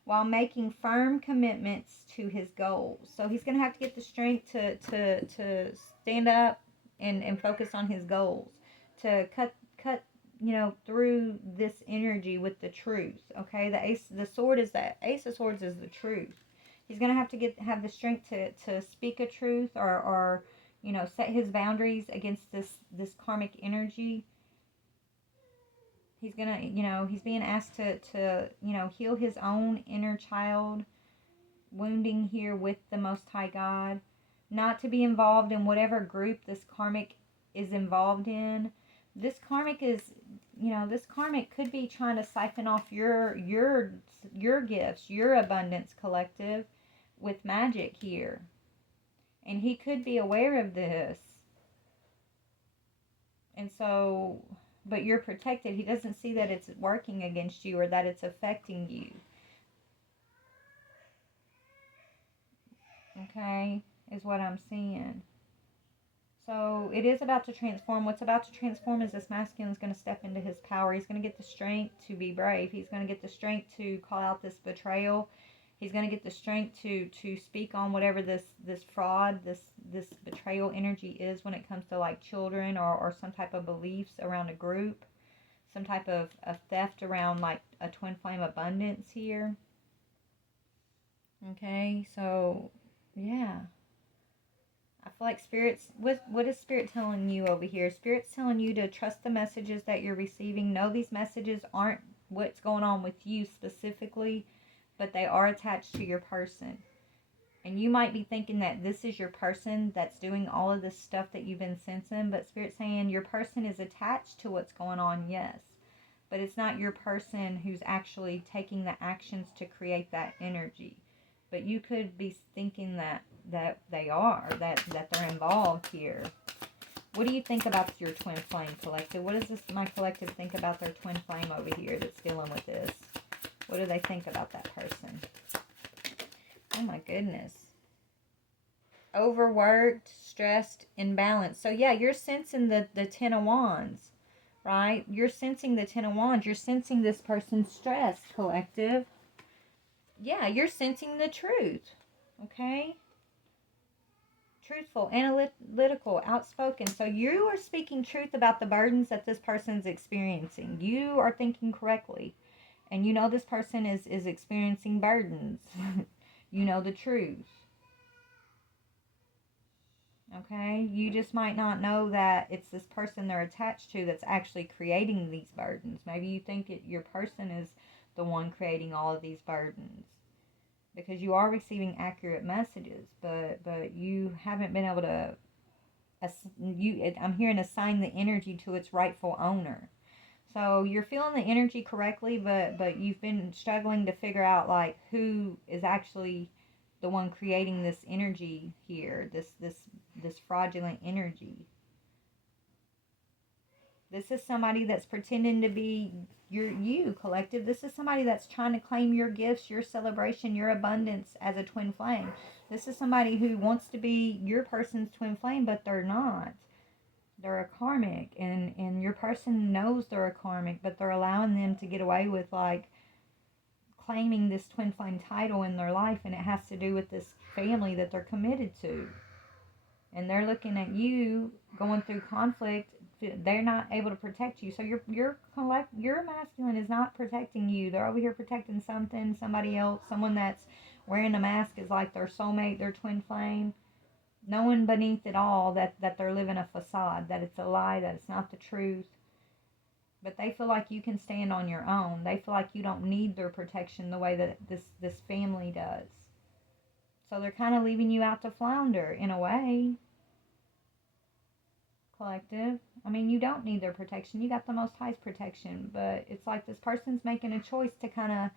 while making firm commitments to his goals. So he's going to have to get the strength to stand up and focus on his goals, to cut through this energy with the truth. Okay, the sword is the Ace of Swords is the truth. He's gonna have to have the strength to speak a truth, or set his boundaries against this karmic energy. He's gonna, he's being asked to heal his own inner child wounding here with the Most High God, not to be involved in whatever group this karmic is involved in. This karmic could be trying to siphon off your gifts, your abundance, collective, with magic here. And he could be aware of this. And so, but you're protected. He doesn't see that it's working against you or that it's affecting you. Okay, is what I'm seeing. So it is about to transform. What's about to transform is this masculine is going to step into his power. He's going to get the strength to be brave. He's going to get the strength to call out this betrayal. He's going to get the strength to speak on whatever this fraud, this betrayal energy is when it comes to like children or some type of beliefs around a group, some type of theft around like a twin flame abundance here. Okay, so yeah. I feel like what is Spirit telling you over here? Spirit's telling you to trust the messages that you're receiving. Know these messages aren't what's going on with you specifically, but they are attached to your person. And you might be thinking that this is your person that's doing all of this stuff that you've been sensing, but Spirit's saying your person is attached to what's going on, yes. But it's not your person who's actually taking the actions to create that energy. But you could be thinking that they are, that they're involved here. What do you think about your twin flame, collective? What does my collective think about their twin flame over here that's dealing with this? What do they think about that person? Oh my goodness. Overworked, stressed, imbalanced. So yeah, you're sensing the Ten of Wands, right? You're sensing the Ten of Wands. You're sensing this person's stress, collective. Yeah, you're sensing the truth. Okay? Truthful, analytical, outspoken. So you are speaking truth about the burdens that this person's experiencing. You are thinking correctly. And you know this person is experiencing burdens. You know the truth. Okay? You just might not know that it's this person they're attached to that's actually creating these burdens. Maybe you think your person is the one creating all of these burdens. Because you are receiving accurate messages, but you haven't been able to, I'm hearing assign the energy to its rightful owner. So you're feeling the energy correctly, but you've been struggling to figure out like who is actually the one creating this energy here, this fraudulent energy. This is somebody that's pretending to be you, collective. This is somebody that's trying to claim your gifts, your celebration, your abundance as a twin flame. This is somebody who wants to be your person's twin flame, but they're not. They're a karmic, and your person knows they're a karmic, but they're allowing them to get away with like claiming this twin flame title in their life, and it has to do with this family that they're committed to. And they're looking at you going through conflict. They're not able to protect you. So your masculine is not protecting you. They're over here protecting somebody else, someone that's wearing a mask is like their soulmate, their twin flame. Knowing beneath it all that they're living a facade, that it's a lie, that it's not the truth. But they feel like you can stand on your own. They feel like you don't need their protection the way that this family does. So they're kind of leaving you out to flounder in a way. Collective. I mean, you don't need their protection. You got the Most High's protection. But it's like this person's making a choice to kind of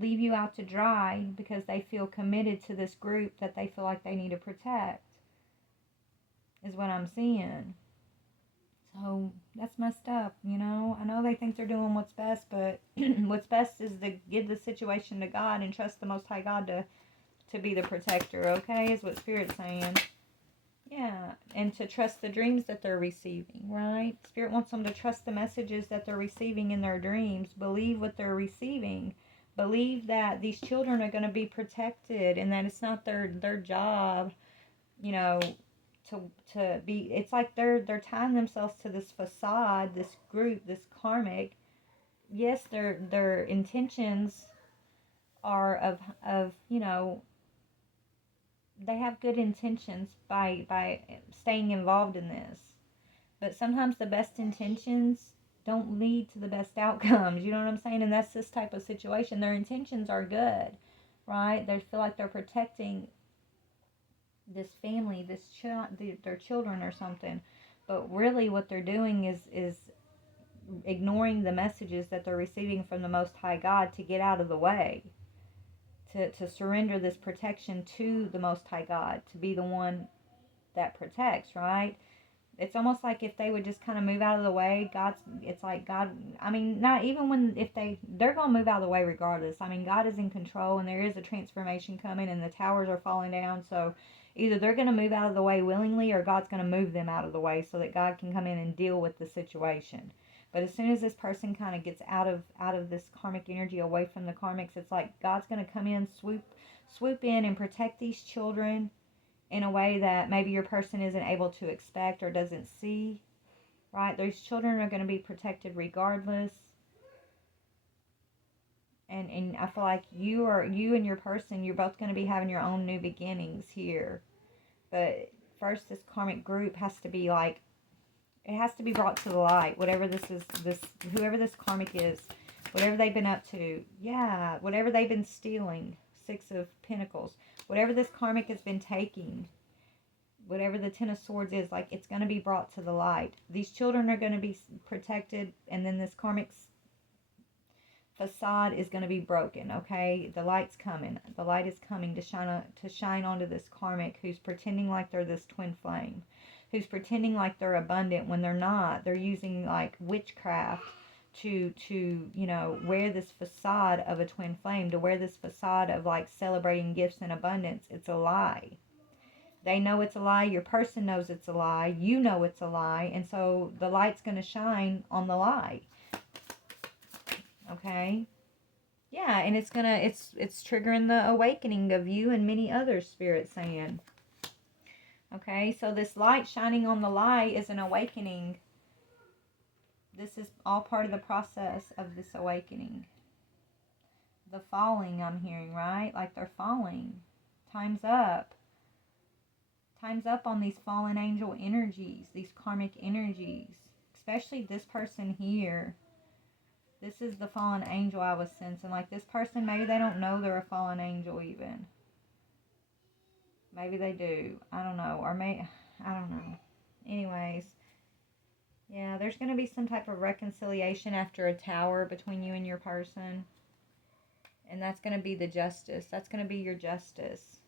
leave you out to dry because they feel committed to this group that they feel like they need to protect. Is what I'm seeing. So that's messed up, you know. I know they think they're doing what's best, but what's best is to give the situation to God and trust the Most High God to be the protector, okay, is what Spirit's saying. Yeah, and to trust the dreams that they're receiving, right? Spirit wants them to trust the messages that they're receiving in their dreams. Believe what they're receiving. Believe that these children are going to be protected and that it's not their job, you know, to be, it's like they're tying themselves to this facade, this group, this karmic, yes, their intentions are of you know, they have good intentions by staying involved in this. But sometimes the best intentions don't lead to the best outcomes. You know what I'm saying? And that's this type of situation. Their intentions are good, right? They feel like they're protecting this family, their children or something. But really what they're doing is ignoring the messages that they're receiving from the Most High God to get out of the way. To surrender this protection to the Most High God, to be the one that protects, right? It's almost like if they would just kind of move out of the way, it's like God, I mean, not even when, if they're going to move out of the way regardless. I mean, God is in control, and there is a transformation coming, and the towers are falling down. So either they're going to move out of the way willingly, or God's going to move them out of the way so that God can come in and deal with the situation. But as soon as this person kind of gets out of this karmic energy, away from the karmics, it's like God's going to come in, swoop in and protect these children in a way that maybe your person isn't able to expect or doesn't see, right? Those children are going to be protected regardless. And I feel like you and your person, you're both going to be having your own new beginnings here. But first, this karmic group has to be like, it has to be brought to the light. Whatever whoever this karmic is, whatever they've been up to, yeah, whatever they've been stealing, Six of Pentacles, whatever this karmic has been taking, whatever the Ten of Swords is, like, it's going to be brought to the light. These children are going to be protected, and then this karmic's facade is going to be broken, okay? The light's coming. The light is coming to shine onto this karmic who's pretending like they're this twin flame, who's pretending like they're abundant when they're not. They're using, like, witchcraft to you know, wear this facade of a twin flame, to wear this facade of, like, celebrating gifts and abundance. It's a lie. They know it's a lie. Your person knows it's a lie. You know it's a lie. And so the light's going to shine on the lie. Okay? Yeah, and it's triggering the awakening of you and many others, Spirit saying. Okay, so this light shining on the lie is an awakening. This is all part of the process of this awakening. The falling, I'm hearing, right? Like they're falling. Time's up. Time's up on these fallen angel energies, these karmic energies. Especially this person here. This is the fallen angel I was sensing. Like this person, maybe they don't know they're a fallen angel even. Maybe they do. I don't know. Or I don't know. Anyways. Yeah, there's going to be some type of reconciliation after a tower between you and your person. And that's going to be the justice. That's going to be your justice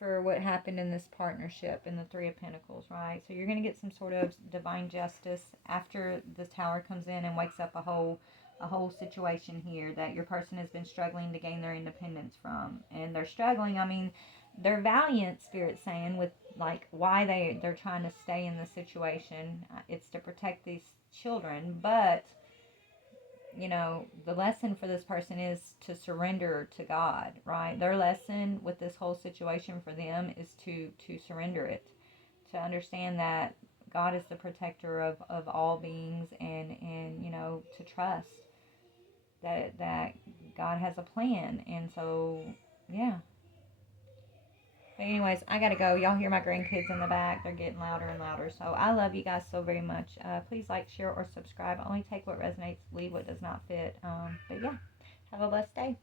for what happened in this partnership in the Three of Pentacles, right? So you're going to get some sort of divine justice after the tower comes in and wakes up a whole situation here that your person has been struggling to gain their independence from. And they're struggling, I mean, they're valiant, Spirit saying, with like why they're trying to stay in the situation. It's to protect these children, but you know, the lesson for this person is to surrender to God, right? Their lesson with this whole situation for them is to surrender it, to understand that God is the protector of all beings, and you know, to trust that God has a plan. And so, yeah. But anyways, I gotta go. Y'all hear my grandkids in the back. They're getting louder and louder. So I love you guys so very much. Please like, share, or subscribe. Only take what resonates, leave what does not fit. But yeah, have a blessed day.